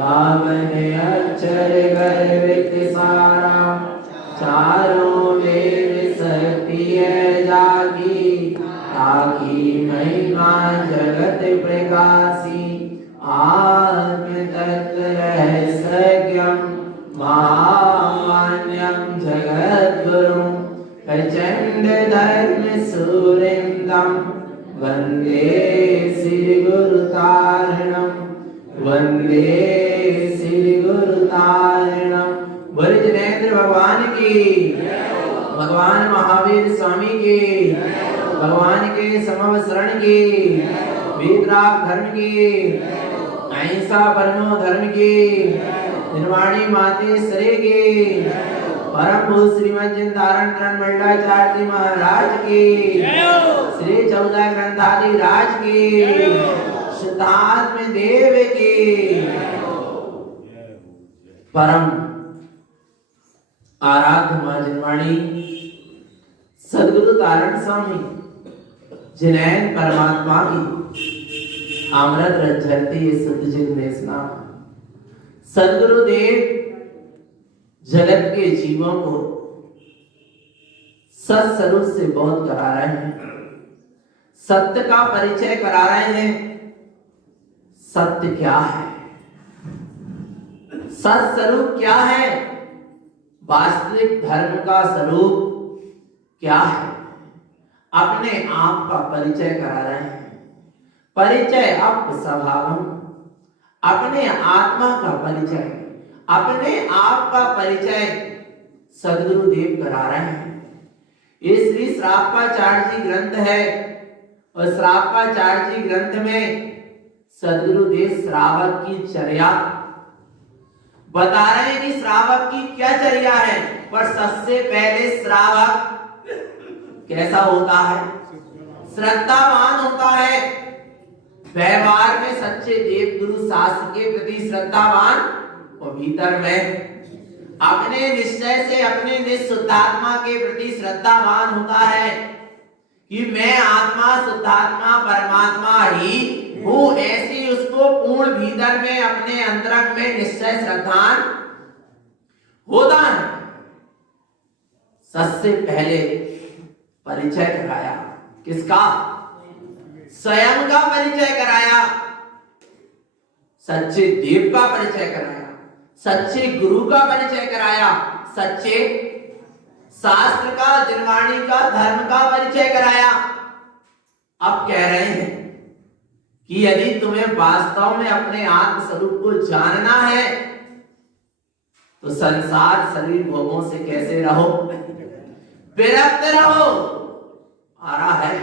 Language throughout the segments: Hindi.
गावन अक्षर गर्वित सारा, चारों वेद शक्ति है जागी, ताकि महिमा जगत प्रकाशी। आत्म तत्व रहस्यज्ञम महामान्यम जगत गुरु, प्रचंड धर्म सुरेंद्रम वंदे श्री गुरु तारणम, वंदे श्री गुरु तारणम। बोले जिनेंद्र भगवान की, भगवान महावीर स्वामी की, भगवान के समव शरण की, वीतराग धर्म की, अहिंसा परमो धर्म की, निर्वाणी माते श्री की, परम भूत श्रीमद जिंदारण मंडलाचार्य जी महाराज की, श्री 14 ग्रंथादि राज की, सिद्धात्म देव की। परम आराध्य मां जिनवाणी सदगुरु तारण स्वामी जिनैन परमात्मा की अमृत रज्जती शुद्ध जिन स्नान। सदगुरुदेव जगत के जीवों को सत्स्वरूप से बोध करा रहे हैं, सत्य का परिचय करा रहे हैं। सत्य क्या है, सत्स्वरूप क्या है, वास्तविक धर्म का स्वरूप क्या है, अपने आप का परिचय करा रहे हैं। परिचय अप स्वभावम, अपने आत्मा का परिचय, अपने आप का परिचय सदगुरुदेव करा रहे हैं। ये श्री श्रापाचार्य जी ग्रंथ है और श्रापाचार्य जी ग्रंथ में सदगुरुदेव श्रावक की चर्या बता रहे हैं कि श्रावक की क्या चर्या है। पर सबसे पहले श्रावक कैसा होता है, श्रद्धावान होता है, व्यवहार में सच्चे देव गुरु शास्त्र के प्रति श्रद्धावान, और भीतर में अपने निश्चय से अपने निःशुद्धात्मा के प्रति श्रद्धावान होता है कि मैं आत्मा शुद्धात्मा परमात्मा ही हूं। ऐसी उसको पूर्ण भीतर में अपने अंतरंग में निश्चय श्रद्धान होता है। सबसे पहले परिचय कराया किसका, स्वयं का परिचय कराया, सच्चे देव का परिचय कराया, सच्चे गुरु का परिचय कराया, सच्चे शास्त्र का जिनवाणी का धर्म का परिचय कराया। अब कह रहे हैं कि यदि तुम्हें वास्तव में अपने आत्म स्वरूप को जानना है तो संसार शरीर भोगों से कैसे रहो, विरक्त रहो। आ रहा है,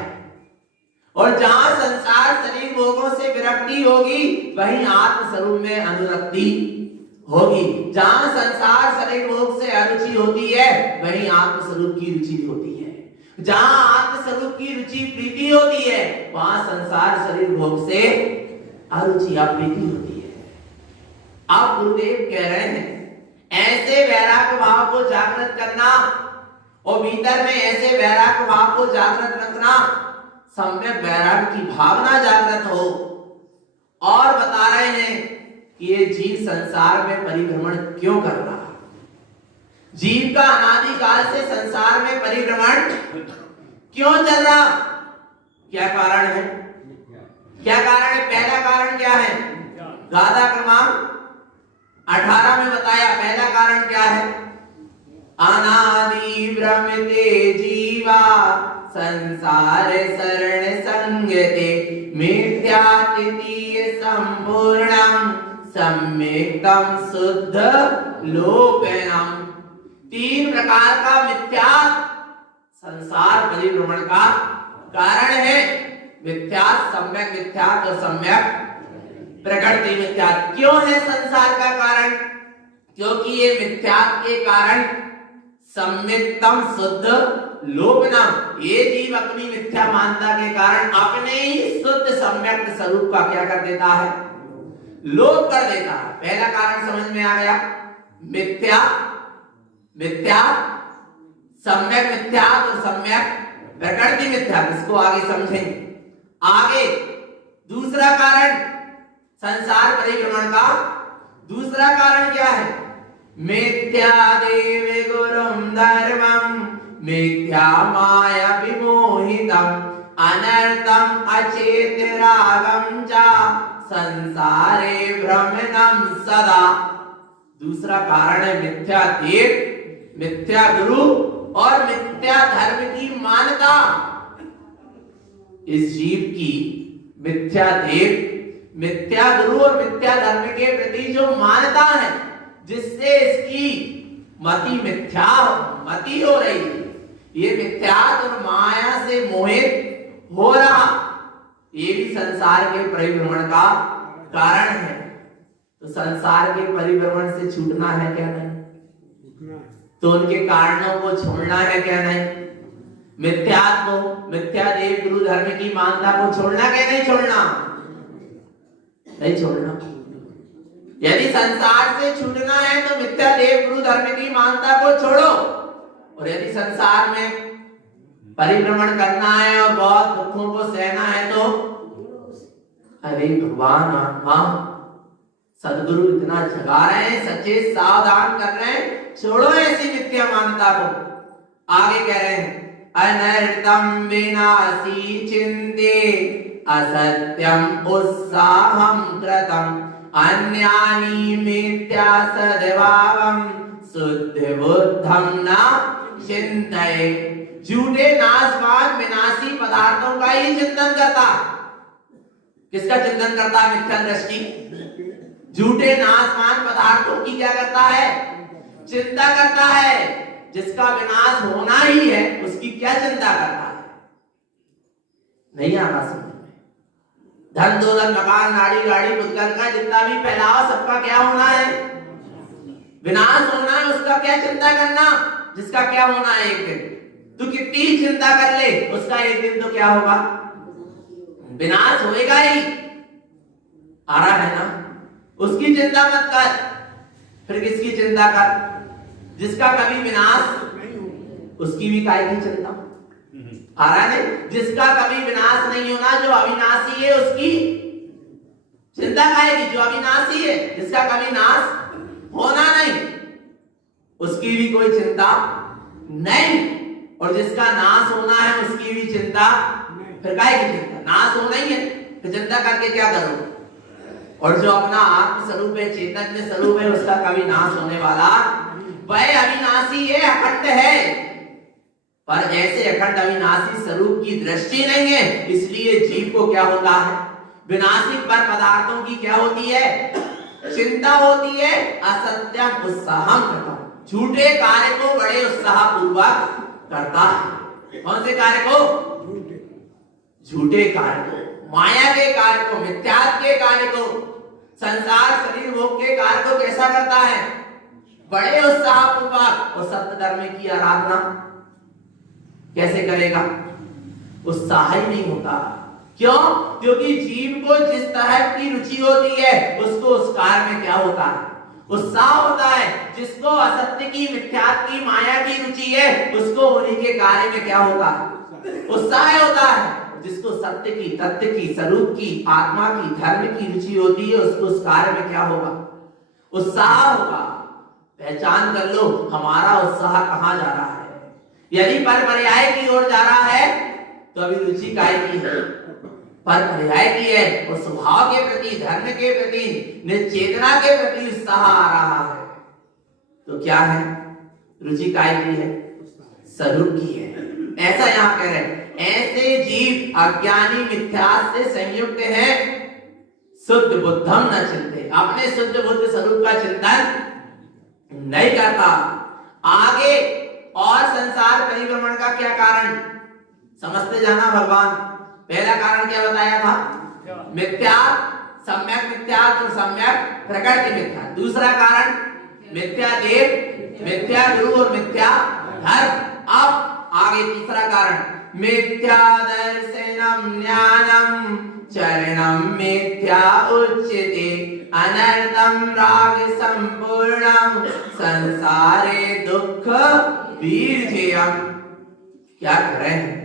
और जहां संसार शरीर भोगों से विरक्ति होगी वहीं आत्म स्वरूप में अनुरक्ति होगी। जहां संसार शरीर भोग से अरुचि होती है वहीं आत्म स्वरूप की रुचि होती है। जहां आत्म स्वरूप की रुचि प्रीति होती है वहां संसार शरीर भोग से अरुचि अप्रीति होती है। अब गुरुदेव कह रहे हैं ऐसे वैराग्य भाव को जागृत करना और भीतर में ऐसे वैराग्य भाव को जागृत रखना, सम्यक वैराग्य की भावना जागृत हो। और बता रहे हैं कि ये जीव संसार में परिभ्रमण क्यों कर रहा है। जीव का अनादिकाल से संसार में परिभ्रमण क्यों चल रहा, क्या कारण है, क्या कारण है। पहला कारण क्या है, गाथा क्रमांक 18 में बताया। पहला कारण क्या है, अनादि भ्रमते जीवा संसार शरण संगते मिथ्यातीय संपूर्णम सम्यक्तम शुद्ध लोकनम। 3 प्रकार का मिथ्या संसार परिभ्रमण का कारण है। मिथ्या, सम्यक मिथ्या और सम्यक प्रकृति मिथ्या। क्यों है संसार का कारण, क्योंकि ये मिथ्या के कारण सम्यक्तम शुद्ध लोभनम, ये जीव अपनी मिथ्या मानता के कारण अपने ही शुद्ध सम्यक स्वरूप का क्या कर देता है, लोभ कर देता है। पहला कारण समझ में आ गया, मिथ्या मिथ्या, सम्यक मिथ्या और सम्यक प्रकृति मिथ्या। इसको आगे समझेंगे। आगे दूसरा कारण संसार परिभ्रमण का, दूसरा कारण क्या है? मिथ्या देव गुरुम धर्मम मिथ्या माया विमोहितम अनर्थम अचेत रागम चा संसारे भ्रमणम सदा। दूसरा कारण है मिथ्या देव, मिथ्या गुरु और मिथ्या धर्म की मान्यता। इस जीव की मिथ्या देव, मिथ्या गुरु और मिथ्या धर्म के प्रति जो मान्यता है, जिससे इसकी मति हो रही है, ये मिथ्या और माया से मोहित हो रहा, ये भी संसार के परिभ्रमण का कारण है। तो संसार के परिभ्रमण से छूटना है क्या? नहीं। तो उनके कारणों को छोड़ना है क्या? नहीं। मिथ्यात्व, मिथ्या देव गुरु धर्म की मान्यता को छोड़ना क्या? नहीं छोड़ना, नहीं छोड़ना। यदि संसार से छूटना है तो मिथ्या देव गुरु धर्म की मान्यता को छोड़ो, और यदि संसार में परिभ्रमण करना है और बहुत दुखों को सहना है तो अरे भगवान आत्मा सदगुरु इतना जगा रहे हैं, सचेत सावधान कर रहे हैं, छोड़ो ऐसी मिथ्या मान्यता को। आगे कह रहे हैं अनर्थम विनाशी चिंते असत्यम उत्साहम कृतम अन्यानि मिथ्या सद्भावम शुद्ध बुद्धम न चिंतये। झूठे नाशवान विनाशी पदार्थों का ही चिंतन करता। किसका चिंतन करता है? मिथ्या दृष्टि। झूठे नाशवान पदार्थों की क्या करता है? चिंता करता है। जिसका विनाश होना ही है उसकी क्या चिंता करता है? नहीं आ रहा समझ में। धन दौलत मकान नाड़ी गाड़ी पुत्कर का जितना भी फैलाव, सबका क्या होना है? विनाश होना है। उसका क्या चिंता करना? जिसका क्या होना है एक दिन। तू कितनी ही चिंता कर ले, उसका एक दिन तो क्या होगा? विनाश होएगा ही। आ रहा है ना? उसकी चिंता मत कर, फिर किसकी चिंता कर? जिसका कभी विनाश, उसकी भी काय की चिंता? आ रहा है? जिसका कभी विनाश नहीं होना, जो अविनाशी है, उसकी चिंता काय की? जो अविनाशी है, जिसका कभी नाश होना नहीं, उसकी भी कोई चिंता नहीं। और जिसका नाश होना है उसकी भी चिंता, फिर काय की चिंता? नाश होना ही है, फिर चिंता करके क्या करोगे? और जो अपना आत्म स्वरूप है, चैतन्य स्वरूप है, उसका कभी नाश होने वाला, वह अविनाशी है, अखंड है। पर ऐसे अखंड अविनाशी स्वरूप की दृष्टि नहीं है, इसलिए जीव को क्या होता है? विनाशी पर पदार्थों की क्या होती है? चिंता होती है। असत्यम उत्साहम करता, झूठे कार्य को बड़े उत्साह पूर्वक करता है। कौन से कार्य को? झूठे कार्य को, माया के कार्य को, मिथ्यात्व के कार्य को, संसार शरीर भोग के कार्य को कैसा करता है? बड़े उत्साह पूर्वक। और सत्य धर्म की आराधना कैसे करेगा? उत्साह ही नहीं होता। क्यों? क्योंकि जीव को जिस तरह की रुचि होती है उसको उस कार्य में क्या होता है? उत्साह होता है। जिसको असत्य की, मिथ्यात्व की, माया की रुचि है उसको उन्हीं के कार्य में क्या होता है? उत्साह होता है। जिसको सत्य की, तत्व की, स्वरूप की, आत्मा की, धर्म की रुचि होती है उसको उस कार्य में क्या होगा? उत्साह होगा। पहचान कर लो हमारा उत्साह कहां जा रहा है। यदि पर पर्याय की ओर जा रहा है तो अभी रुचि काय की है? पर पर्याय की है। और स्वभाव के प्रति, धर्म के प्रति, निश्चेतना के प्रति उत्साह आ रहा है तो क्या है? रुचि काय की है? स्वरूप की है। ऐसा यहां कह रहे हैं। ऐसे जीव अज्ञानी मिथ्या से संयुक्त है, शुद्ध बुद्धम न चिंते, अपने शुद्ध बुद्ध स्वरूप का चिंतन नहीं करता। आगे और संसार परिभ्रमण का क्या कारण समझते जाना भगवान। पहला कारण क्या बताया था? मिथ्या, सम्यक मिथ्या और सम्यक प्रकृति मिथ्या। दूसरा कारण मिथ्या देव, मिथ्या गुरु और मिथ्या धर्म। अब आगे तीसरा कारण मिथ्या दर्शनम ज्ञानम चरणम मिथ्या उच्यते अनर्थम राग संपूर्णम संसारे दुख बीर्जयम। क्या कर रहे हैं?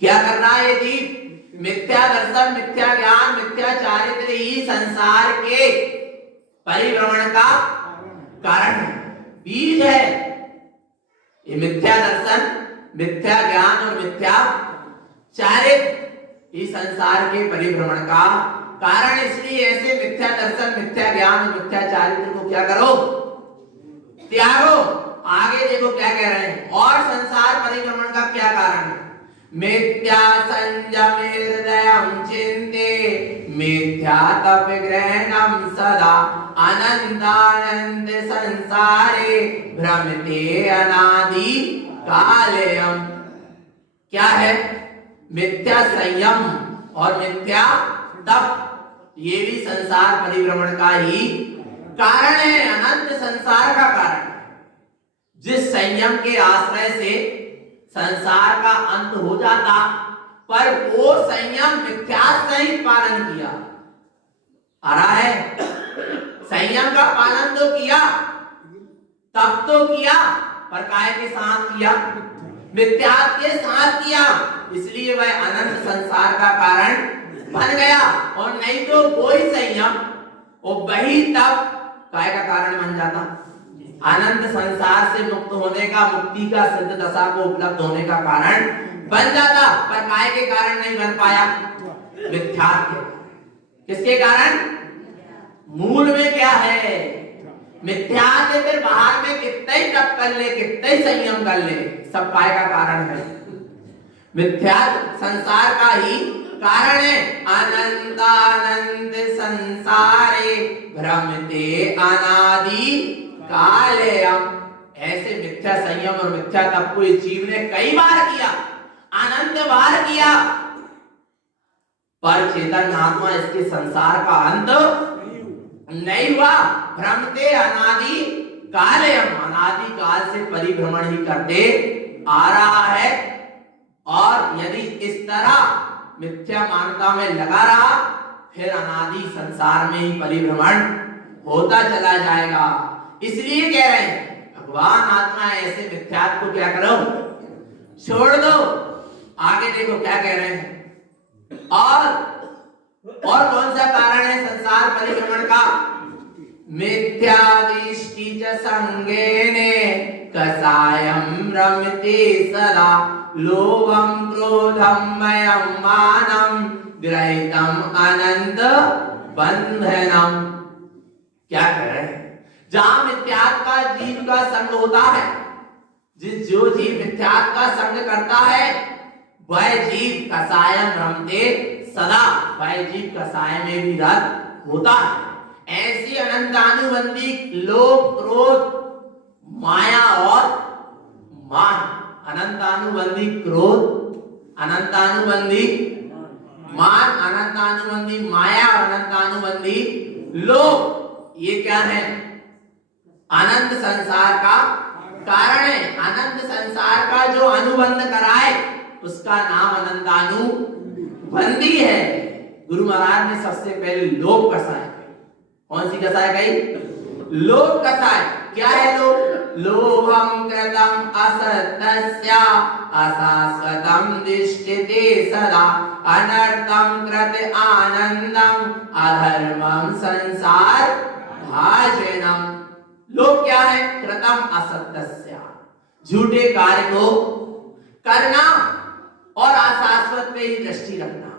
क्या कर रहा है जीव? मिथ्या दर्शन, मिथ्या ज्ञान, मिथ्या चारित्र ही संसार के परिभ्रमण का कारण है, बीज है। ये मिथ्या दर्शन, मिथ्या ज्ञान और मिथ्या चारित्र इस संसार के परिभ्रमण का कारण। इसलिए ऐसे मिथ्या दर्शन, मिथ्या ज्ञान और मिथ्या चारित्र को क्या करो, त्यागो। आगे देखो क्या कह रहे हैं, और संसार परिभ्रमण का क्या कारण है। मिथ्या संयम हृदयम चिंते मिथ्या तप ग्रहणम सदा अनंतानंद संसारे भ्रमते अनादि कालयम। क्या है, मिथ्या संयम और मिथ्या तप, ये भी संसार परिभ्रमण का ही कारण है, अनंत संसार का कारण। जिस संयम के आश्रय से संसार का अंत हो जाता, पर वो संयम मिथ्या सहित पालन किया। आ रहा है, संयम का पालन तो किया, तब तो किया, पर काय के साथ किया, मिथ्या के साथ किया, इसलिए वह अनंत संसार का कारण बन गया। और नहीं तो कोई संयम और वही तब काय का कारण बन जाता, अनंत संसार से मुक्त होने का, मुक्ति का सिद्ध दशा को उपलब्ध होने का कारण बन जाता, पर काय के कारण नहीं बन पाया, मिथ्या के। किसके कारण, मूल में क्या है, मिथ्या से फिर बाहर में कितना ही तप कर ले, कितना ही संयम कर ले, सब काय का कारण है, मिथ्या संसार का ही कारण है। अनंतानंद संसारे भ्रमते अनादि कालयम। ऐसे मिथ्या संयम और मिथ्या तप को इस जीव ने कई बार किया, अनंत बार किया, पर चेतन आत्मा इसके संसार का अंत नहीं हुआ। भ्रमते अनादि कालयम, अनादि काल से परिभ्रमण ही करते आ रहा है। और यदि इस तरह मिथ्या मान्यता में लगा रहा, फिर अनादि संसार में ही परिभ्रमण होता चला जाएगा। इसलिए कह रहे हैं भगवान आत्मा ऐसे मिथ्यात्व को क्या करो, छोड़ दो। आगे देखो क्या कह रहे हैं, और कौन सा कारण है संसार परिभ्रमण का, मिथ्या दृष्टि च संगेने कसायम रमते सदा लोभम क्रोधम मयम मानम ग्रहितम अनंत बंधनम। क्या कह रहे हैं, जहां मिथ्यात्व का जीव का संग होता है, जो जीव मिथ्यात्व का संग करता है, वह जीव कसायम रमते सदा, वह जीव कसाय में भी रत होता है। ऐसी अनंतानुबंधी लोभ, क्रोध, माया और मान, अनंतानुबंधी क्रोध, अनंतानुबंधी मान, अनंतानुबंधी माया और अनंतानुबंधी लोभ, ये क्या है, अनंत संसार का कारण है। अनंत संसार का जो अनुबंध कराए उसका नाम अनंतानुबंधी है। गुरु महाराज ने सबसे पहले लोभ कसाय, कौन सी कसाय गई, लोभ कसाय। क्या है लोभ, लोभम कृतम असत्यस्य अशाश्वतम दिष्टिते सदा अनर्थम कृत आनंदम अधर्मम संसार भाजनम। लोभ क्या है, कृतम असत्यस्य, झूठे कार्य को करना और अशाश्वत पे ही दृष्टि रखना।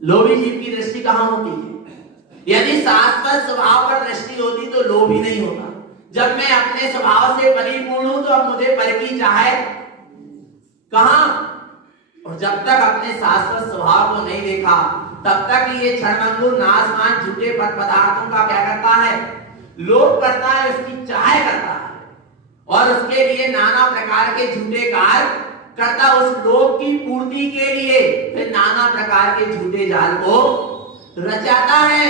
लोभी जीव की दृष्टि कहां होती है, यदि शाश्वत स्वभाव पर दृष्टि होती तो लोभ ही नहीं होता। जब मैं अपने स्वभाव से परिपूर्ण हूं तो अब मुझे पर की चाहे कहां, और जब तक अपने शाश्वत स्वभाव को नहीं देखा तब तक ये क्षणभंगुर नाशवान झूठे पदार्थों का क्या करता है, लोभ करता है, उसकी चाह करता है, और उसके लिए नाना प्रकार के झूठे कार्य करता। उस लोभ की पूर्ति के लिए फिर नाना प्रकार के झूठे जाल को रचाता है,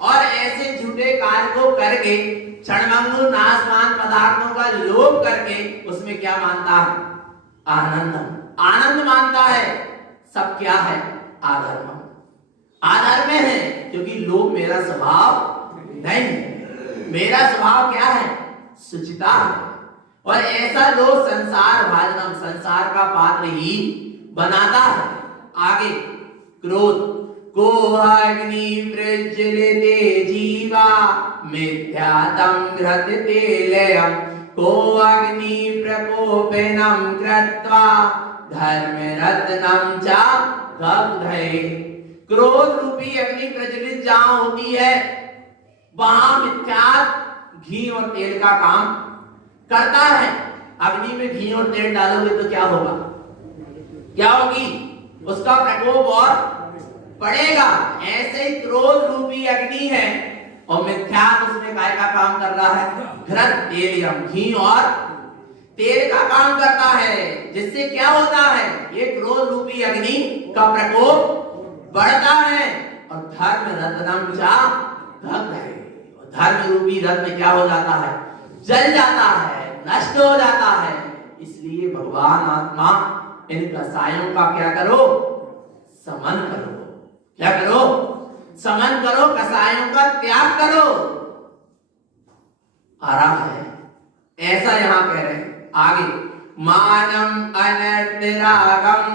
और ऐसे झूठे कार्य को करके क्षणभंगुर नाशवान पदार्थों का लोभ करके उसमें क्या मानता है, आनंद मानता है। सब क्या है, आधर्म, आधर्म है, क्योंकि लोभ मेरा स्वभाव नहीं है। मेरा स्वभाव क्या है, सुचिता है। और ऐसा लोभ संसार भाजनम, संसार का पात्र ही बनाता है। आगे क्रोध, को अग्नि प्रज्वलिते जीवा मिथ्यातं घृतते लयम् को अग्नि प्रकोपिनं कृत्वा धर्मरत्नं च दग्धये। क्रोध रूपी अग्नि प्रज्वलित जहां होती है वहां मिथ्यात्व घी और तेल का काम करता है। अग्नि में घी और तेल डालोगे तो क्या होगा, क्या होगी, उसका प्रकोप और पड़ेगा। ऐसे ही क्रोध रूपी अग्नि है और मिथ्यात्व उसमें काय का काम कर रहा है, घृत तेलियम, घी और तेल का काम करता है। जिससे क्या होता है, ये क्रोध रूपी अग्नि का प्रकोप बढ़ता है और धर्म रत्नम चा दग्ध है। धर्म रूपी रत्न क्या हो जाता है, जल जाता है, नष्ट हो जाता है। इसलिए भगवान आत्मा इन कसायों का क्या करो, समन करो। क्या करो, समन करो, कसायों का त्याग करो। आ रहा है ऐसा यहां कह रहे हैं आगे, मानम अनर्तरागम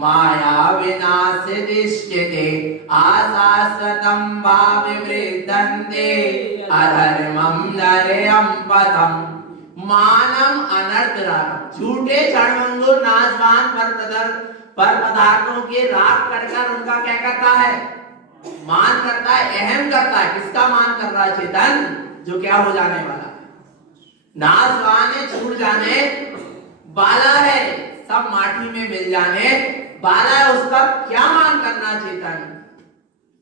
माया विनाश दिश्यते आशाश्वतं भाविवृद्धन्ते अधर्मं नरयं पदम्। मानम अनर्तरागम, झूठे क्षणभंगुर नाशवान पर पदार्थों के राग कर उनका क्या करता है, मान करता है, अहम करता है। किसका मान कर रहा है, चेतन जो क्या हो जाने वाला है, नाशवान है, छूट जाने वाला है, सब माटी में मिल जाने वाला है, उसका क्या मान करना चेतन।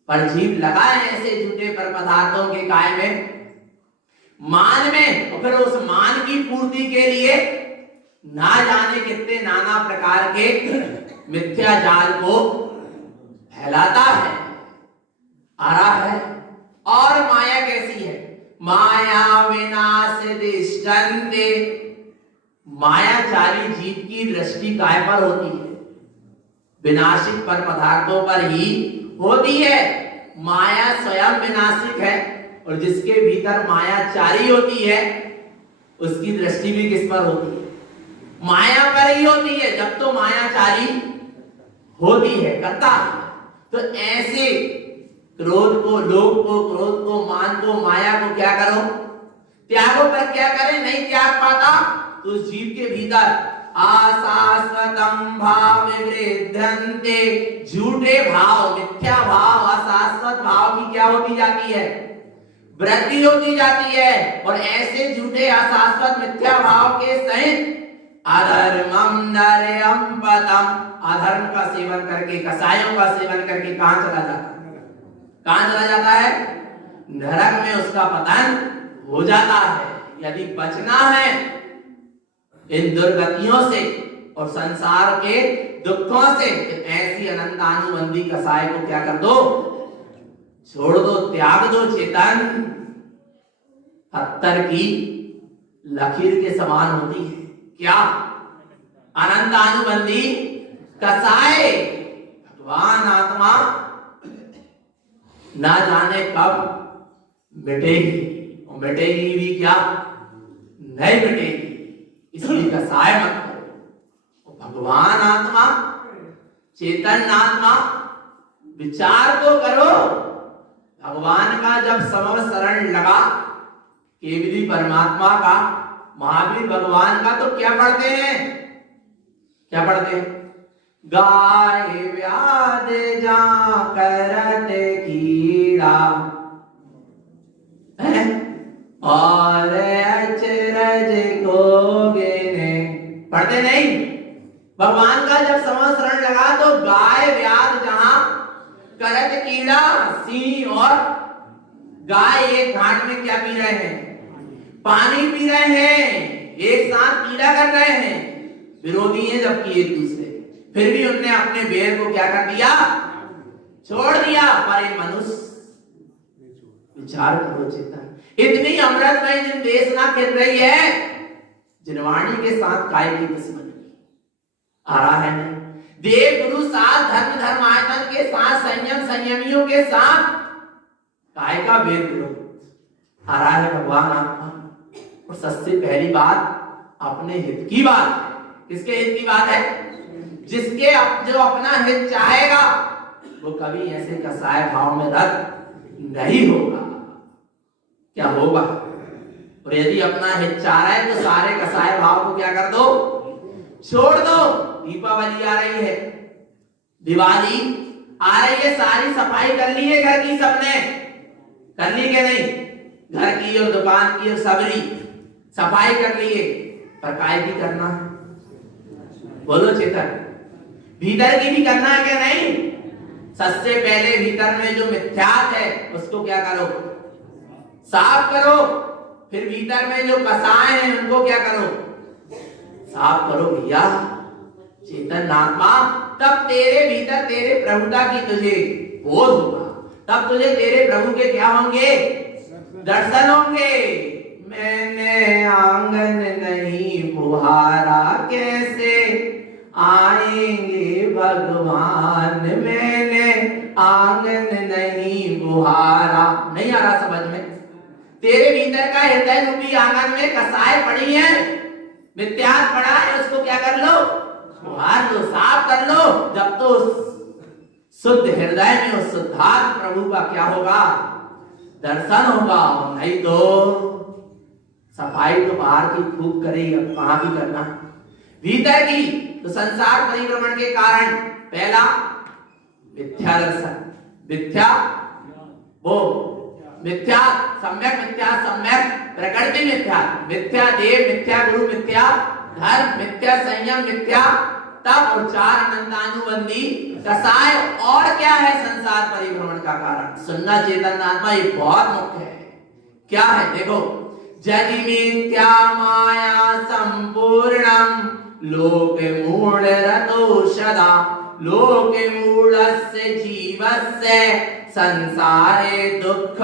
पर जीव लगा है ऐसे झूठे पर पदार्थों के काय में, मान में, और फिर उस मान की पूर्ति के लिए ना जाने कितने नाना प्रकार के मिथ्या जाल को फैलाता है। आ रहा है। और माया कैसी है, माया विनाश दिष्टन्ते, मायाचारी जीव की दृष्टि काय पर होती है, विनाशिक पर पदार्थों पर ही होती है। माया स्वयं विनाशिक है और जिसके भीतर मायाचारी होती है उसकी दृष्टि भी किस पर होती है, माया पर ही होती है। जब तो मायाचारी होती है, करता है। तो ऐसे क्रोध को, लोभ को, क्रोध को, मान को, माया को क्या करो, त्यागो। पर क्या करे, नहीं त्याग पाता तो उस जीव के भीतर अशाश्वतं भाव वृद्धन्ते, झूठे भाव, मिथ्या भाव, अशाश्वत भाव की क्या होती जाती है, वृद्धि होती जाती है। और ऐसे झूठे अशाश्वत मिथ्या भाव के सहित अधर्मम नरयम पदम, अधर्म का सेवन करके, कसायों का सेवन करके कहां चला जाता है, कहां चला जाता है, नरक में उसका पतन हो जाता है। यदि बचना है इन दुर्गतियों से और संसार के दुखों से, तो ऐसी अनंतानुबंधी कसाय को क्या कर दो, छोड़ दो, त्याग दो। चेतन पत्थर की लकीर के समान होती है, क्या, अनंतानुबंधी कसाय। भगवान आत्मा ना जाने कब मिटेगी, और मिटेगी भी क्या, नहीं मिटेगी। इसलिए कसाय मत करो। भगवान आत्मा, चेतन आत्मा, विचार तो करो। भगवान का जब समव शरण लगा, केवली परमात्मा का, महावीर भगवान का, तो क्या पढ़ते हैं, क्या पढ़ते हैं, गाय व्याध जा करत कीड़ा और अचरज को गिने, पढ़ते नहीं। भगवान का जब समव शरण लगा तो गाय व्याध जहां करत कीड़ा, सिंह और गाय एक घाट में क्या पी रहे हैं, पानी पी रहे हैं, एक साथ कीड़ा कर रहे हैं, विरोधी हैं जबकि एक दूसरे, फिर भी उनने अपने बैर को क्या कर दिया, छोड़ दिया। पर एक मनुष्य, विचार करो चेतन, इतनी अमृतमय जिन देशना खेल रही है, जिनवाणी के साथ काय की दुश्मनी आ रहा है नहीं। देव गुरु साथ धर्म धर्मायतन के साथ, संयम संयमियों के साथ काय का वेद विरोध आ रहा है। भगवान आत्मा, और सबसे पहली बात अपने हित की बात है। किसके हित की बात है, जिसके जो अपना हित चाहेगा वो कभी ऐसे कसाय भाव में रत नहीं होगा। क्या होगा? और यदि अपना हित चाह रहा है तो सारे कसाय भाव को क्या कर दो, छोड़ दो। दीपावली आ रही है, दिवाली आ रही है, सारी सफाई कर ली है घर की, सबने कर ली क्या नहीं? घर की और दुकान की और सबरी सफाई कर ली है, पर काय की करना? बोलो चेतन, भीतर की भी करना है क्या नहीं? सबसे पहले भीतर में जो मिथ्यात है उसको क्या करो, साफ करो। फिर भीतर में जो कसाय हैं उनको क्या करो, साफ करो भैया। चेतन आत्मा, तब तेरे भीतर तेरे प्रभुता की तुझे बोध होगा, तब तुझे तेरे प्रभु के क्या होंगे, दर्शन होंगे। मैंने आंगन नहीं बुहारा, कैसे आएंगे भगवान। मैंने आंगन नहीं बुहारा, नहीं आ रहा समझ में? तेरे भीतर का हृदय रूपी आंगन में कसाय पड़ी है, मिथ्यात पड़ा है, उसको क्या कर लो, बुहार लो, साफ कर लो। जब तो शुद्ध हृदय में उस शुद्धात्म प्रभु का क्या होगा, दर्शन होगा। नहीं तो सफाई तो बाहर की खूब करेगी, अब कहां की करना, भीतर की। तो संसार परिभ्रमण के कारण पहला मिथ्या दर्शन, मिथ्या वो मिथ्या सम्यक, मिथ्या सम्यक प्रकृति, मिथ्या मिथ्या देव, मिथ्या गुरु, मिथ्या धर्म, मिथ्या संयम, मिथ्या तप और चार अनंतानुबंधी कसाय। और क्या है संसार परिभ्रमण का कारण? सुनना चेतन आत्मा, ये बहुत मुख्य है। क्या है देखो, जदि मिथ्या माया संपूर्णम लोक मूढ़ रतो सदा, लोक मूढ़स्य जीवस्य संसारे दुख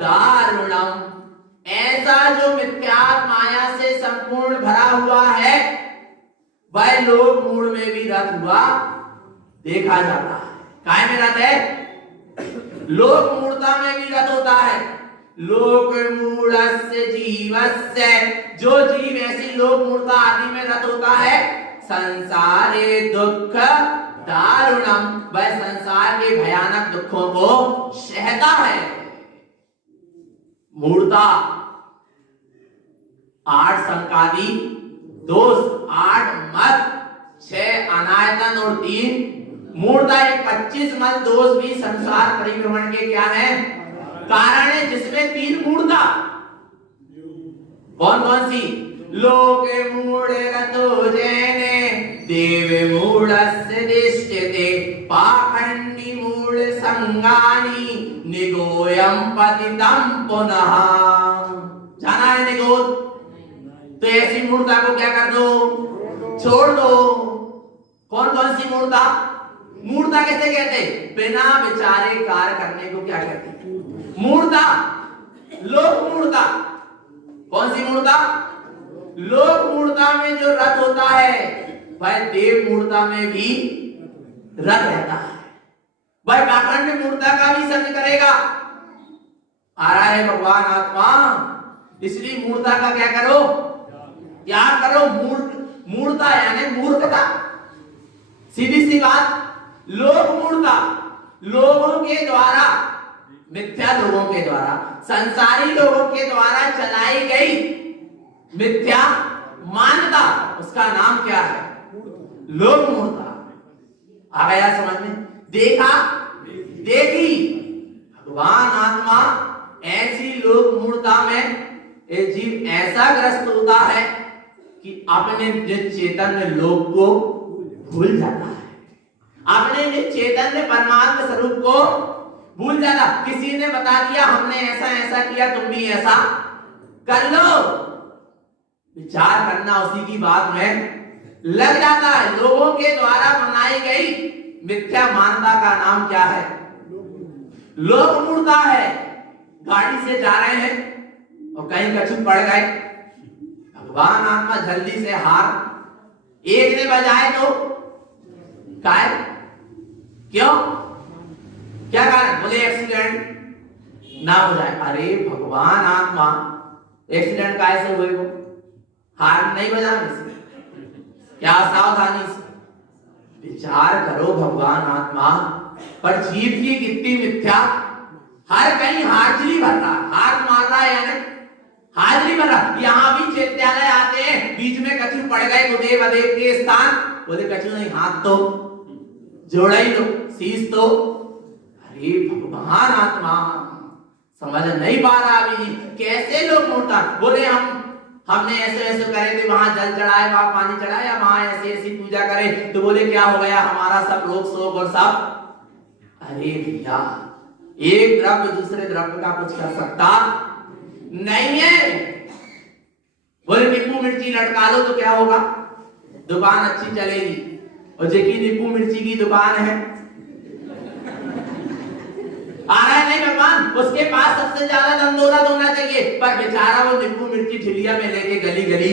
दारुणम। ऐसा जो मिथ्या माया से संपूर्ण भरा हुआ है वह लोक मूढ़ में भी रत हुआ देखा जाता है। काय में रत है? लोक मूढ़ता में भी रत होता है। लोक मूढ़स्य जीवस्य, जो जीव ऐसी लोक मूढ़ता आदि में रत होता है, संसारे दुख दारुणम, वह संसार के भयानक दुखों को सहता है। मूढ़ता 8 संकादी दोष, 8 मत, 6 अनायतन और 3 मूढ़ता। 25 मत दोष भी संसार परिभ्रमण के क्या है, कारण है, जिसमें 3 मूढ़ता। कौन कौन सी? लोक मूढ़ रतो जैने, देव मूढ़स्य दिष्यते, पाखंडी मूढ़ संगानी, निगोयम पतितम पुनः। जाना है निगोद? तो ऐसी मूढ़ता को क्या कर दो, छोड़ दो। कौन कौन सी मूढ़ता? मूढ़ता कैसे कहते? बिना विचारे कार्य करने को क्या कहते? मूढ़ता। लोक मूढ़ता। कौन सी मूढ़ता? लोक मूढ़ता में जो रत होता है वह देव मूढ़ता में भी रत रहता है। वह पाखंड मूढ़ता का भी संग करेगा। आ रहा है भगवान आत्मा, इसलिए मूढ़ता का क्या करो, त्याग करो। मूढ़ता यानी मूर्खता, सीधी सी बात। लोक मूढ़ता लोगों के द्वारा, मिथ्या लोगों के द्वारा, संसारी लोगों के द्वारा चलाई गई मिथ्या मान्यता, उसका नाम क्या है, लोक मूढ़ता। आ गया समझ में? देखा देखी भगवान आत्मा ऐसी लोक मूढ़ता में एक जीव ऐसा ग्रस्त होता है कि अपने निज चैतन्य लोक को भूल जाता है, अपने निज चैतन्य परमात्मा स्वरूप को भूल जाता। किसी ने बता दिया हमने ऐसा ऐसा किया, तुम भी ऐसा कर लो, विचार करना उसी की बात में लग जाता है। लोगों के द्वारा बनाई गई मिथ्या मान्यता का नाम क्या है, लोक मूढ़ता है। गाड़ी से जा रहे हैं और कहीं कछु पड़ गए, भगवान आत्मा जल्दी से हार एक ने बजाए तो काय, क्यों, क्या कारण? बोले एक्सीडेंट ना हो जाए। अरे भगवान आत्मा एक्सीडेंट कैसे हुए? वो हार नहीं बजाने से, क्या सावधानी से विचार करो। भगवान आत्मा पर जीव की कितनी मिथ्या, हर कहीं हाजरी भर रहा, हाथ मार रहा है, यानी हाजरी भर रहा। यहाँ भी चैत्यालय आते हैं, बीच में कछु पड़ गए गुदेव अदेव के स्थान, बोले कछु नहीं, हाथ तो जोड़ा ही लो, शीश तो। अरे भगवान आत्मा समझ नहीं पा रहा अभी, कैसे लोग मोटा बोले हमने ऐसे ऐसे करे थे, वहां जल चढ़ाए, वहां पानी चढ़ाया, वहां ऐसी ऐसी पूजा करे, तो बोले क्या हो गया, हमारा सब रोग शोक और सब। अरे भैया, एक द्रव्य दूसरे द्रव्य का कुछ कर सकता नहीं है। बोले नींबू मिर्ची लटका लो तो क्या होगा, दुकान अच्छी चलेगी, और जेकी नींबू मिर्ची की दुकान है, आ रहा है नहीं भगवान, उसके पास सबसे ज्यादा धन दौलत होना चाहिए, पर बेचारा वो नींबू मिर्ची ठिलिया में लेके गली गली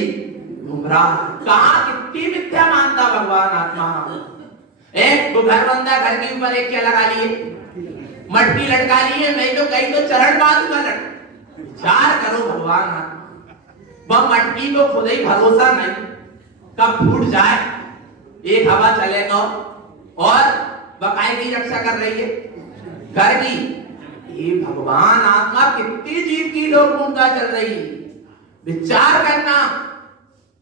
घूम रहा। कहां कितनी मिथ्या मानता भगवान आत्मा। एक वो घर बंदा, घर के ऊपर एक क्या लगा लिए, मटकी लटका लिए, नहीं तो कहीं तो चरण बाजू का लट। विचार करो भगवान आत्मा, वह मटकी को खुद ही भरोसा नहीं, कब फूट जाए, एक हवा चले तो, और बकाये की रक्षा कर रही है घर की। ये भगवान आत्मा कितनी जीव की लोक मूर्ता चल रही, विचार करना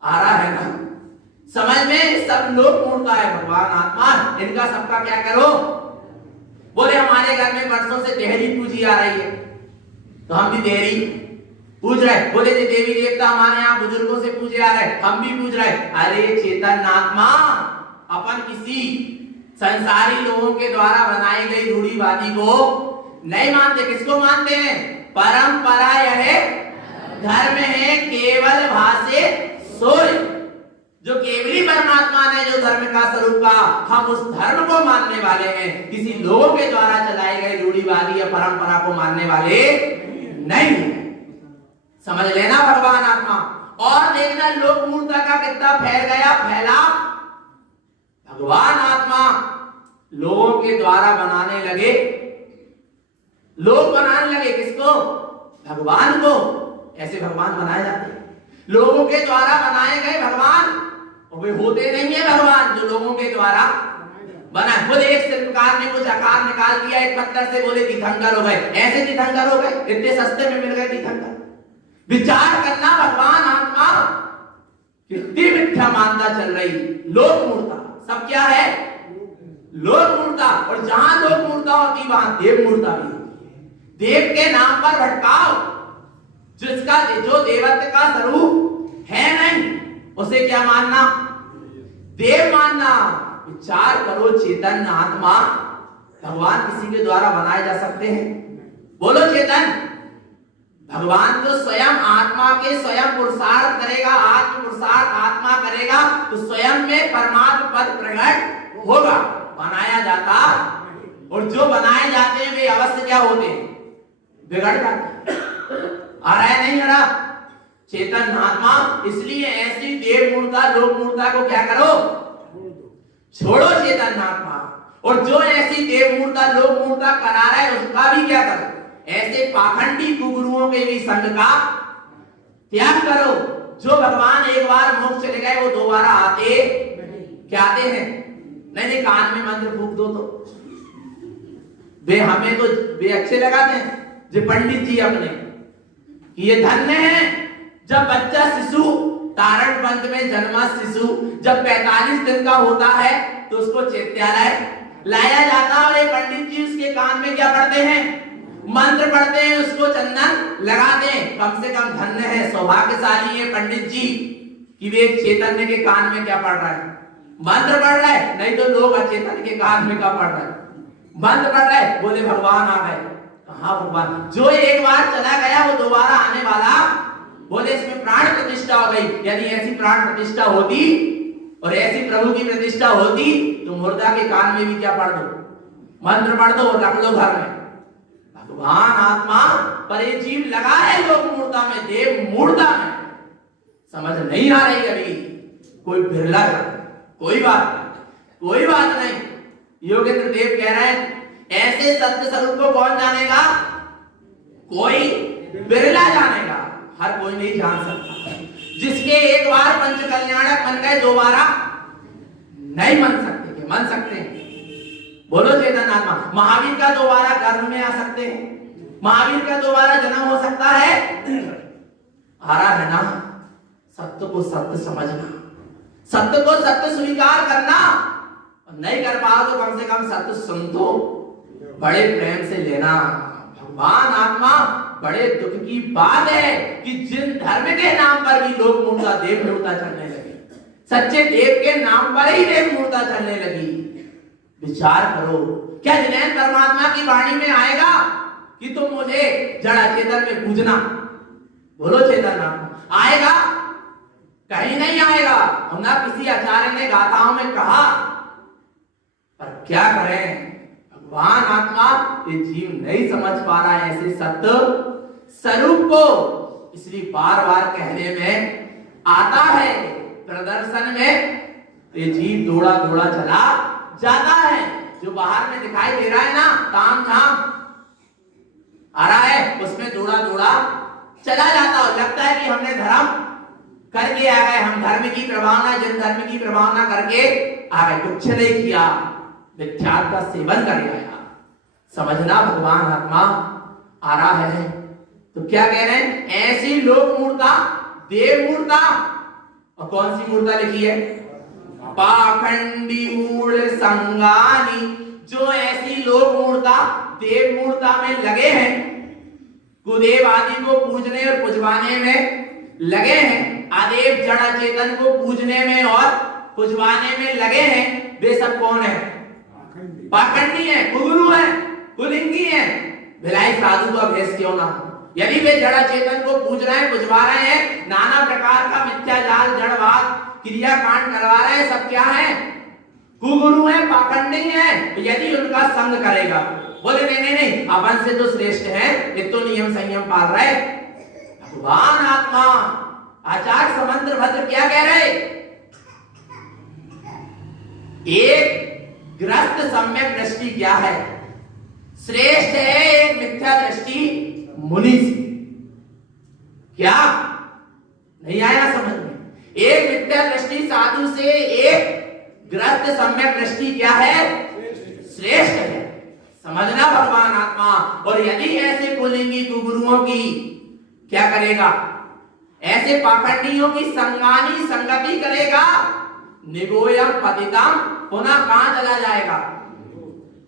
आ रहा है ना समझ में, सब लोक मूर्ता है भगवान आत्मा, इनका सबका क्या करो। बोले हमारे घर में वर्षों से देहरी पूजी आ रही है, तो हम भी देहरी पूज रहे। बोले जी देवी देवता हमारे यहाँ बुजुर्गों से पूजे आ रहे, हम भी पूज रहे। अरे चेतन आत्मा, अपन किसी संसारी लोगों के द्वारा बनाई गई रूढ़िवादी को नहीं मानते। किसको मानते हैं, परंपरा यह धर्म है, केवल भाषे सोय। जो केवली परमात्मा ने जो धर्म का स्वरूप का, हम उस धर्म को मानने वाले हैं, किसी लोगों के द्वारा चलाए गए रूढ़िवादी या परंपरा को मानने वाले नहीं है। समझ लेना भगवान आत्मा। और देखना लोक मूर्ता का कितना फैल गया, फैला। भगवान आत्मा लोगों के द्वारा बनाने लगे, लोग बनाने लगे किसको, भगवान को। ऐसे भगवान बनाए जाते हैं, लोगों के द्वारा बनाए गए भगवान, और वे होते नहीं है भगवान जो लोगों के द्वारा बना। बोले एक शिल्पकार ने कुछ आकार निकाल दिया एक पत्थर से, बोले तीर्थंकर हो गए, ऐसे तीर्थंकर हो गए, इतने सस्ते में मिल गए तीर्थंकर। विचार करना भगवान आत्मा कितनी मिथ्या मानता चल रही। लोक मूर्ता सब क्या है, लोक मूर्ता। और जहां लोक मूर्ता होती वहां देव मूर्ता भी होती है। देव के नाम पर भटकाओ, जिसका जो देवत्व का स्वरूप है नहीं, उसे क्या मानना, देव मानना। विचार करो चेतन आत्मा, भगवान किसी के द्वारा बनाए जा सकते हैं, बोलो चेतन। भगवान तो स्वयं आत्मा के स्वयं पुरुषार्थ करेगा, आत्म पुरुषार्थ आत्मा करेगा, तो स्वयं में परमात्मा पद प्रकट होगा। बनाया जाता, और जो बनाए जाते हैं वे अवश्य क्या होते हैं, बिगड़ जाते हैं। आ रहा है नहीं आ रहा चेतन आत्मा। इसलिए ऐसी देव मूर्ता लोक मूर्ता को क्या करो, छोड़ो चेतन आत्मा। और जो ऐसी देव मूर्ता लोक मूर्ता करा रहा है उसका भी क्या करो, ऐसे पाखंडी कुगुरुओं के भी संग का त्याग करो। जो भगवान एक बार मोक्ष चले गए वो दोबारा आते क्या आते हैं नहीं, कान में मंत्र फूक दो तो वे हमें तो वे अच्छे लगाते हैं जो पंडित जी अपने, ये धन्य है जब बच्चा शिशु तारण पंथ में जन्मा शिशु जब 45 दिन का होता है तो उसको चैत्यालय लाया जाता है, और ये पंडित जी उसके कान में क्या पढ़ते हैं, मंत्र पढ़ते हैं, उसको चंदन लगाते हैं। कम से कम धन्य है, सौभाग्यशाली है पंडित जी कि वे चैतन्य के कान में क्या पढ़ रहा है, मंत्र पढ़ रहा है। नहीं तो लोग अचेतन के कान में क्या पढ़ रहा है, मंत्र पढ़ रहा है। बोले भगवान आ गए, कहां भगवान, जो एक बार चला गया वो दोबारा आने वाला। बोले इसमें प्राण प्रतिष्ठा हो गई, यदि ऐसी प्राण प्रतिष्ठा होती और ऐसी प्रभु की प्रतिष्ठा होती तो मुर्दा के कान में भी क्या पढ़ दो, मंत्र पढ़ दो और रख लो घर में। भगवान आत्मा पर ये जीव लगा है लोक मूर्ता में, देव मूर्ता में। समझ नहीं आ रही अभी, कोई बिरला, कोई बात नहीं। योगेंद्र देव कह रहे हैं ऐसे सत्य स्वरूप को कौन जानेगा, कोई बिरला जानेगा, हर कोई नहीं जान सकता। जिसके एक बार पंच कल्याणक बन गए दोबारा नहीं बन सकते, मन सकते हैं। बोलो चेतन आत्मा। महावीर का दोबारा गर्भ में आ सकते हैं, महावीर का दोबारा जन्म हो सकता है। आ रहा है ना? सत्य को सत्य समझना, सत्य को सत्य स्वीकार करना। नहीं कर पाओ तो कम से कम सत्य सुन तो बड़े प्रेम से लेना। भगवान आत्मा बड़े दुख की बात है कि जिन धर्म के नाम पर भी लोग मूर्ता देव मूर्ता चलने लगे, सच्चे देव के नाम पर ही देव मूर्ता चलने लगी। विचार करो, क्या जिनेंद्र परमात्मा की वाणी में आएगा कि तुम मुझे जड़ चेतन में पूजना? बोलो चेतन आत्मा, आएगा? कहीं नहीं आएगा। और ना किसी आचार्य ने गाथाओं में कहा। पर क्या करें, भगवान आत्मा ये जीव नहीं समझ पा रहा है ऐसे सत्य स्वरूप को, इसलिए बार बार कहने में आता है। प्रदर्शन में ये जीव दौड़ा दौड़ा चला जाता है। जो बाहर में दिखाई दे रहा है ना, ताम झाम आ रहा है, उसमें दौड़ा दौड़ा चला जाता है। लगता है कि हमने धर्म करके आ गए, हम धर्म की प्रभावना, जन धर्म की प्रभावना करके आ गए। कुछ नहीं किया, मिथ्यात्व का सेवन कर आया। समझना भगवान आत्मा आ रहा है तो क्या कह रहे हैं? ऐसी लोक मूर्ता, देव मूर्ता। और कौन सी मूर्ता लिखी है? पाखंडी मूल संगानी। जो ऐसी लोक मूर्ता, देव मूर्ता में लगे हैं, कुदेव आदि को पूजने और पुजवाने में लगे हैं, आदेव जड़ा चेतन को पूजने में और पुजवाने में लगे हैं, वे सब कौन है? पाखंडी है, कुगुरु है, कुलिंगी है। भिलाई साधु का भेष क्यों ना? यदि वे जड़ा चेतन को पूज रहे हैं, पुजवा रहे हैं, नाना प्रकार का मिथ्या जाल जड़वाद क्रिया कांड करवा रहे हैं, सब क्या है? कुगुरु है, पाखंडी है। तो यदि उनका संग करेगा, बोले नहीं नहीं नहीं, अपन से तो श्रेष्ठ है, ये तो नियम संयम पाल रहे। भगवान आत्मा आचार्य समंत्र भद्र क्या कह रहे? एक ग्रस्त सम्यक दृष्टि क्या है? श्रेष्ठ है एक मिथ्या दृष्टि मुनि से। क्या नहीं आया समझ में? एक मिथ्या दृष्टि साधु से एक ग्रस्त सम्यक दृष्टि क्या है? श्रेष्ठ है। समझना भगवान आत्मा। और यदि ऐसे कुलिंगी कुगुरुओं की क्या करेगा? ऐसे पाखंडियों की संगानी संगति करेगा, निगोयम पतितम, पुनः कहां चला जाएगा?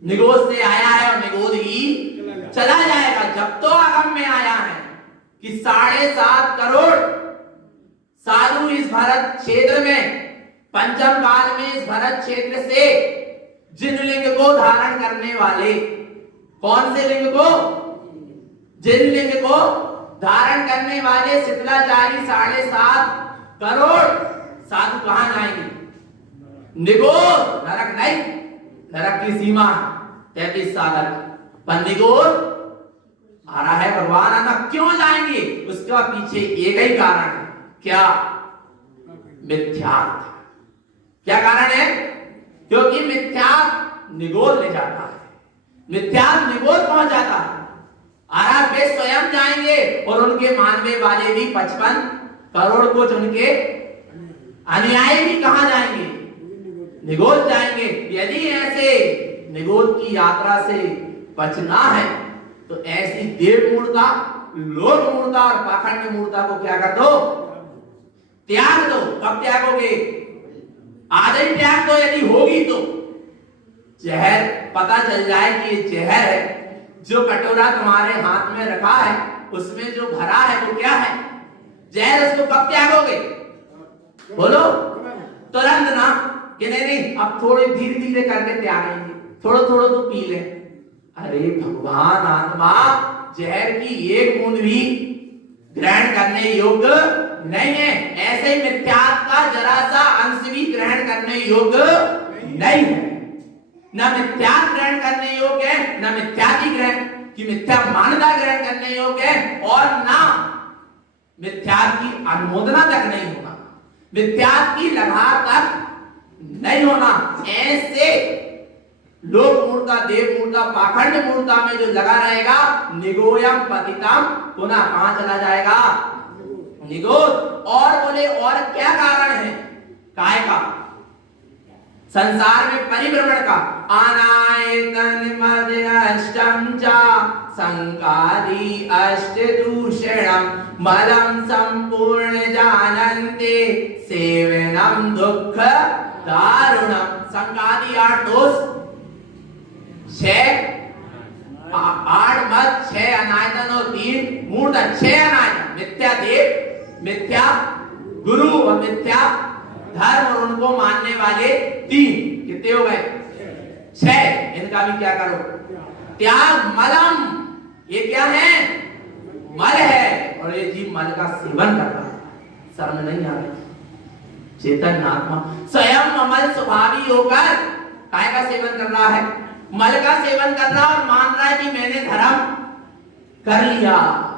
निगोद से आया है और निगोद ही चला जाएगा। जब तो आगम में आया है कि 7.5 करोड़ साधु इस भरत क्षेत्र में, पंचम काल में इस भरत क्षेत्र से जिन लिंग को धारण करने वाले, कौन से लिंग को? जिन लिंग को धारण करने वाले शीतलाचारी 7.5 करोड़ साधु कहां जाएंगे? निगोद, नरक नहीं। नरक की सीमा 33 सागर पर निगोद आ रहा है। भगवान आना क्यों जाएंगे? उसका पीछे एक ही कारण है। क्या? मिथ्यात्व। क्या कारण है? क्योंकि मिथ्यात्व निगोद ले जाता है, मिथ्यात्व निगोद पहुंच जाता है। आरा वे स्वयं जाएंगे और उनके मानवे वाले भी 55 करोड़ कुछ उनके अनुयायी भी कहां जाएंगे? निगोद जाएंगे। यदि ऐसे निगोद की यात्रा से बचना है तो ऐसी देव मूर्ता, लोक मूर्ता और पाखंड मूर्ता को क्या कर दो? त्याग दो। कब त्यागोगे? आज ही त्याग दो। यदि होगी तो जहर पता चल जाए कि ये जहर है, जो कटोरा तुम्हारे हाथ में रखा है उसमें जो भरा है वो क्या है? जहर। उसको कब त्यागोगे? बोलो तुरंत ना, कि नहीं नहीं अब थोड़े धीरे धीरे करके त्यागेंगे, थोड़ा थोड़ा तो पी ले। अरे भगवान आत्मा जहर की एक बूंद भी ग्रहण करने योग्य नहीं है। ऐसे ही मिथ्यात्व का जरा सा अंश भी ग्रहण करने योग्य नहीं है। न मिथ्यात्व ग्रहण करने योग्य है, न मिथ्याति ग्रहण की मिथ्या मान्यता ग्रहण करने योग्य है, और ना मिथ्यात्व की अनुमोदना तक नहीं होगा, मिथ्यात्व की लगार तक नहीं होना। ऐसे लोक मूर्ता, देव मूर्ता, पाखंड मूर्ता में जो लगा रहेगा, निगोयम पतितम, पुनः कहां चला जाएगा? निगोद। और बोले और क्या कारण है? काय का? संसार में परिभ्रमण का। अनायतन मध्य अष्टम चा संकादि अष्ट दूषणम मलम संपूर्ण जानन्ते सेवनम दुख दारुणम। संकादि 8 दोष, 6 8 मत, 6 अनायतन और 3 मूर्त। 6 अनायतन मिथ्या देव, मिथ्या गुरु और मिथ्या धर्म और उनको मानने वाले 3। कितने हो गए? 6। इनका भी क्या करो? त्याग। मलम, ये क्या है? मल है, और ये जीव मल का सेवन कर रहा है। शर्म नहीं आ रही? चेतन आत्मा स्वयं अमल स्वभावी होकर काय का सेवन कर रहा है? मल का सेवन कर रहा और मान रहा है कि मैंने धर्म कर लिया।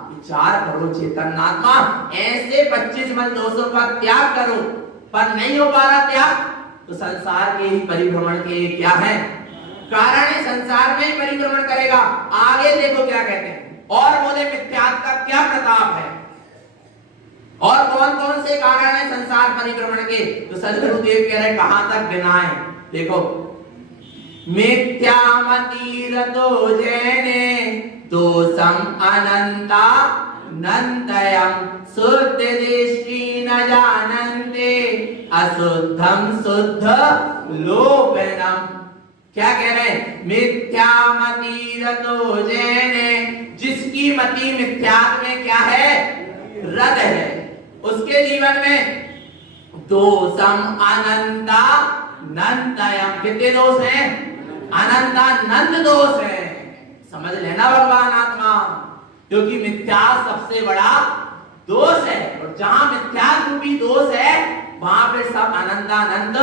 विचार करो चेतन आत्मा, ऐसे 25 मल दोषों का त्याग करो, पर नहीं हो पा रहा त्याग, तो संसार के ही परिभ्रमण के क्या है? कारण है। संसार में ही परिभ्रमण करेगा। आगे देखो क्या कहते हैं, और बोले मिथ्यात्व का क्या प्रताप है, और कौन कौन से कारण है संसार परिभ्रमण के। तो सदगुरुदेव कह रहे कहां तक गिनाए? देखो, मिथ्यामतिरतो जैने दोषम अनंता नंतयम शुद्ध दृष्टि न जानन्ते अशुद्धम शुद्ध लोपनम। क्या कह रहे हैं? मिथ्यामतिरतो जैने, जिसकी मति मिथ्यात्व में क्या है? रत है, उसके जीवन में दोषम अनंता नंतयम। कितने दोष हैं? अनंता नंद दोष है। समझ लेना भगवान आत्मा, क्योंकि मिथ्या सबसे बड़ा दोष है, और जहां मिथ्या रूपी दोष है वहां पे सब अनंतानंद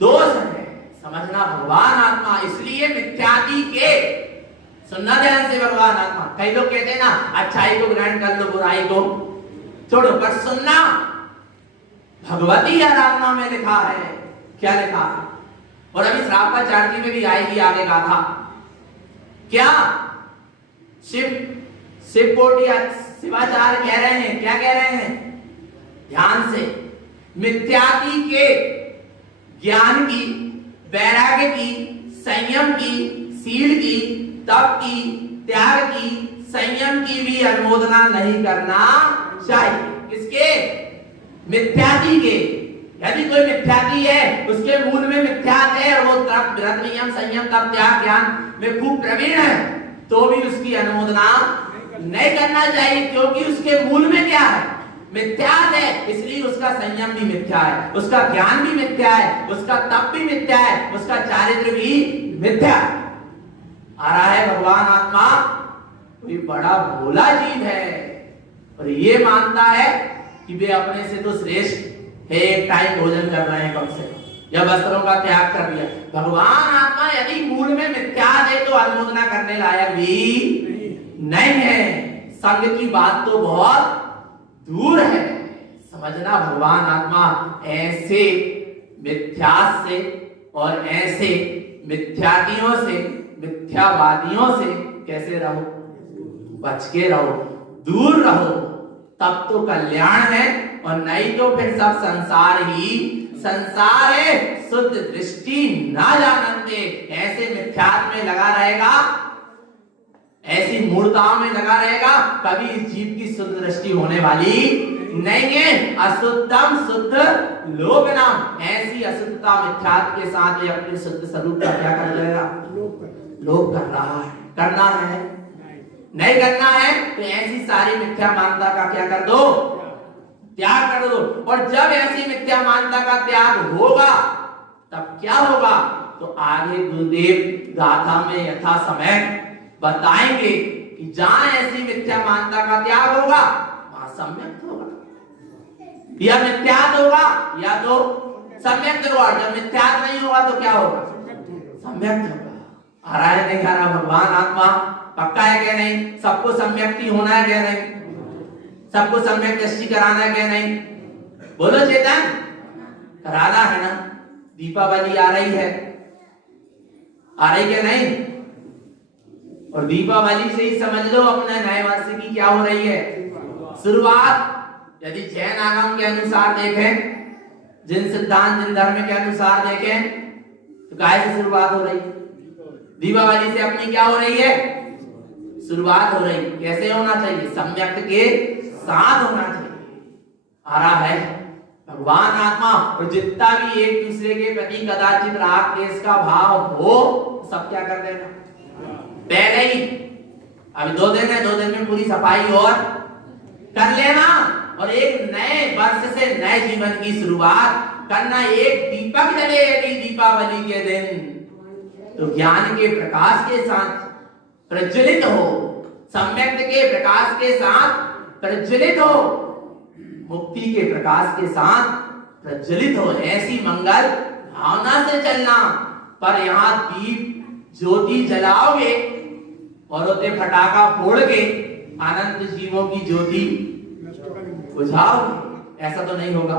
दोष है। समझना भगवान आत्मा। इसलिए मिथ्यादि के सुनना ध्यान से भगवान आत्मा। कई लोग कहते हैं ना, अच्छाई को ग्रहण कर लो, बुराई को छोड़ो, पर सुनना भगवती आराधना में लिखा है। क्या लिखा है? और अभी श्रापाचार्य में भी आएगी आगे गाथा। क्या शिव कोटि शिवाचार्य कह रहे हैं? क्या कह रहे हैं? ध्यान से, मिथ्यादि के ज्ञान की, वैराग्य की, संयम की, शील की, तप की, त्याग की, संयम की भी अनुमोदना नहीं करना चाहिए। किसके? मिथ्यादि के। यदि कोई मिथ्यादि है, उसके मूल में मिथ्यात है, और वो तप, व्रत, नियम, संयम, तप, त्याग, ज्ञान में खूब प्रवीण है, तो भी उसकी अनुमोदना नहीं करना चाहिए, क्योंकि उसके मूल में क्या है? मिथ्यात है। इसलिए उसका संयम भी मिथ्या है, उसका ज्ञान भी मिथ्या है, उसका तप भी मिथ्या है, उसका चारित्र भी मिथ्या है। आ रहा है भगवान आत्मा कोई बड़ा भोला जीव है, और ये मानता है कि वे अपने से तो श्रेष्ठ है, एक टाइम भोजन कर रहे हैं कम से कम, या वस्त्रों का त्याग कर दिया। भगवान आत्मा यदि मूल में मिथ्या है तो अनुमोदना करने लायक भी नहीं है। संग की बात तो बहुत दूर है। समझना भगवान आत्मा, ऐसे मिथ्यास से और ऐसे मिथ्यादियों से, मिथ्यावादियों से कैसे रहो? बच के रहो, दूर रहो, तब तो कल्याण है, और नहीं तो फिर सब संसार ही संसार है। शुद्ध दृष्टि ना जानते, ऐसे मिथ्यात्व में लगा रहेगा, ऐसी मूर्ताओं में लगा रहेगा, कभी इस जीव की शुद्ध दृष्टि होने वाली नहीं है। अशुद्धम शुद्ध लोभनम, ऐसी अशुद्धता मिथ्यात्व के साथ ये अपने शुद्ध स्वरूप का क्या कर लेगा? लोभ कर रहा है। करना है? नहीं करना है तो ऐसी सारी मिथ्या मानता का क्या कर दो? त्याग कर दो। और जब ऐसी मिथ्या मानता का त्याग होगा तब क्या होगा? तो आगे गुरुदेव गाथा में यथा समय बताएंगे कि जहां ऐसी मिथ्या मानता का त्याग होगा वहां सम्यक होगा, या मिथ्यात होगा या तो सम्यक होगा। जब मिथ्यात नहीं होगा तो क्या होगा? सम्यक होगा। आ रहा है नहीं आ रहा? भगवान आत्मा पक्का है क्या नहीं? सबको सम्यक्ति होना है क्या नहीं? सबको सम्यक दृष्टि कराना है क्या नहीं? बोलो चेतन, कराना है ना? दीपावली आ रही है, आ रही क्या नहीं? और दीपावली से ही समझ लो अपने नए वर्ष की क्या हो रही है? शुरुआत। यदि जैन आगम के अनुसार देखें जिन सिद्धांत जिन धर्म के अनुसार देखें तो काय से शुरुआत हो रही? दीपावली से अपनी क्या हो रही है? शुरुआत हो रही। कैसे होना चाहिए? सम्यक के साथ होना चाहिए। आ रहा है भगवान आत्मा और जितना भी एक दूसरे के प्रति कदाचित राग देश का भाव हो सब क्या कर देना पहले ही। अभी 2 दिन है, 2 दिन में पूरी सफाई और कर लेना और एक नए वर्ष से नए जीवन की शुरुआत करना। एक दीपक जले यदि दीपावली के दिन तो ज्ञान के प्रकाश के साथ प्रज्वलित हो, सम्यक के प्रकाश के साथ प्रज्वलित हो, मुक्ति के प्रकाश के साथ प्रज्वलित हो। ऐसी मंगल भावना से चलना। पर यहाँ दीप ज्योति जलाओगे और उसे फटाका फोड़ के अनंत जीवों की ज्योति बुझाओगे, ऐसा तो नहीं होगा,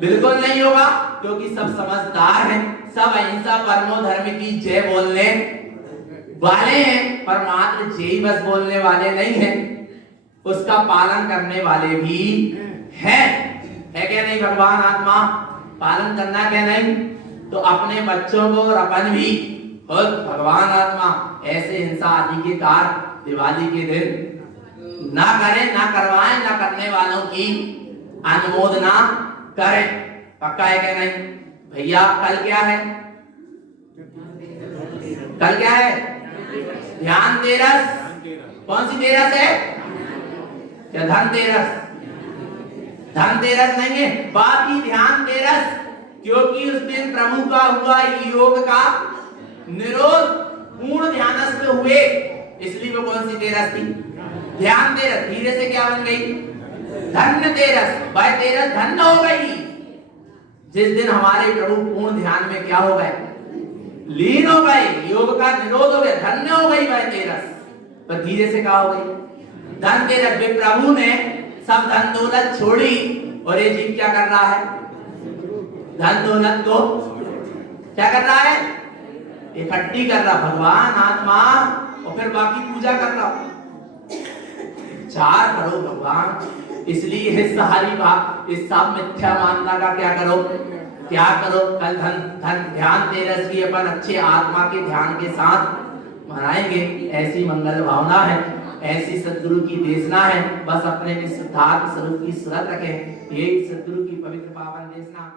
बिल्कुल नहीं होगा। क्योंकि सब समझदार हैं, सब अहिंसा परमो धर्म की जय बोलने वाले हैं, पर मात्र जय बस बोलने वाले नहीं हैं, उसका पालन करने वाले भी हैं। है क्या नहीं? भगवान आत्मा पालन करना क्या नहीं? तो अपने बच्चों को और अपन भी खुद भगवान आत्मा ऐसे हिंसा आदि के कार्य दिवाली के दिन ना करें, ना करवाएं, ना करने वालों की अनुमोदना करें। पक्का है क्या नहीं? भैया कल क्या है? कल क्या है? ध्यानतेरस। कौन सी तेरस है? क्या धनतेरस? धनतेरस नहीं है, बाकी ध्यानतेरस। क्योंकि उस दिन प्रभु का हुआ योग का निरोध, पूर्ण ध्यानस्थ हुए, इसलिए वो कौन सी तेरस थी? ध्यानतेरस। धीरे से क्या बन गई? धन्यतेरस। भाई तेरस धन्य हो गई जिस दिन हमारे प्रभु पूर्ण ध्यान में क्या हो गए? लीन हो गए, योग का निरोध हो गया, धन्य हो गई भाई तेरस। पर धीरे से क्या हो गई? धनतेरस में प्रभु ने सब धन दौलत छोड़ी और ये जीव क्या कर रहा है? धन दौलत को क्या कर रहा है? इकट्ठी कर रहा, भगवान आत्मा, और फिर बाकी पूजा कर रहा। चार करो भगवान। इसलिए इस सारी बात, इस सब मिथ्या मानना का क्या करो? क्या करो? कल धन ध्यान तेरस की अपन अच्छे आत्मा के ध्यान के साथ मनाएंगे। ऐसी मंगल भावना है, ऐसी सद्गुरु की देशना है। बस अपने शुद्धात्म स्वरूप की सुरत रखें। यही सद्गुरु की पवित्र पावन देशना।